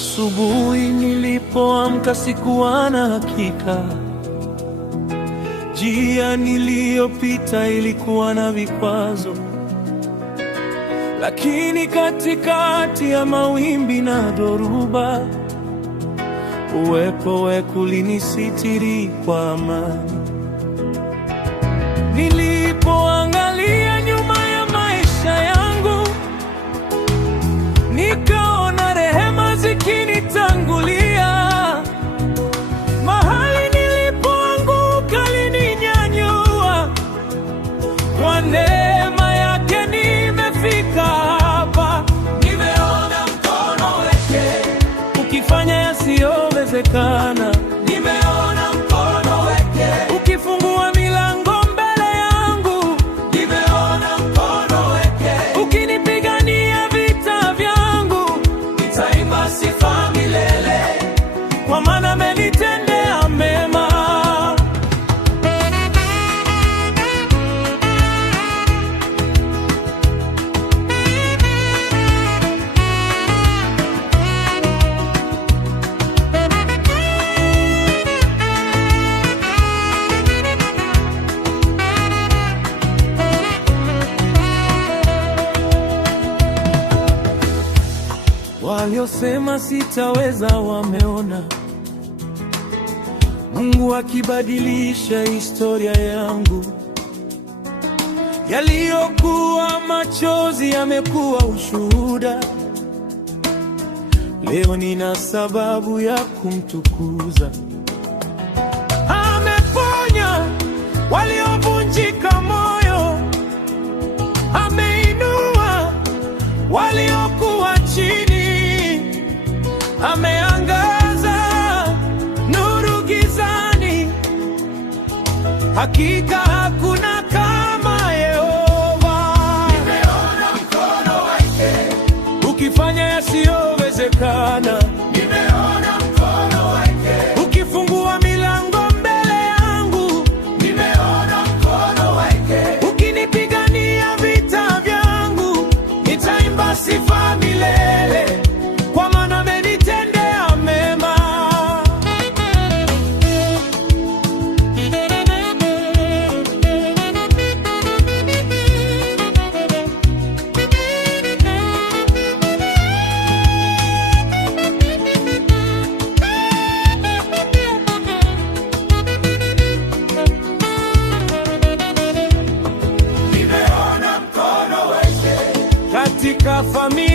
Asubuhi nilipoamka sikuwa na hakika, njia niliyopita ilikuwa na vikwazo, lakini katikati ya mawimbi na dhoruba, uwepo wako ulinisitiri kwa amani. Nilipoangalia nyuma ya maisha yangu, nikaona rehema zikinitangulia. Mahali nilipoanguka alininyanyua, kwa neema yake nimefika hapa. Nimeona mkono wake ukifanya yasiyowezekana. Nimeona mkono wake ukifungua milango mbele yangu. Nimeona mkono wake ukinipigania vita vyangu. Nitaimba sifa milele, kwa maana amenitendea mema. Waliosema sitaweza wameona Mungu akibadilisha historia yangu. Yaliyokuwa machozi yamekuwa ushuhuda. Leo nina sababu ya kumtukuza. Ameponya waliovunjika moyo, ameinua waliokuwa chini, ameangaza nuru gizani. Hakika hakuna kama Yehova. Nimeona mkono wake ukifanya yasiyowezekana. Nimeona mkono wake ukifungua milango mbele yangu. Nimeona mkono wake ukinipigania vita vyangu. Nitaimba sifa milele, kwa maana amenitendea mema. Nimeona mkono wake katika familia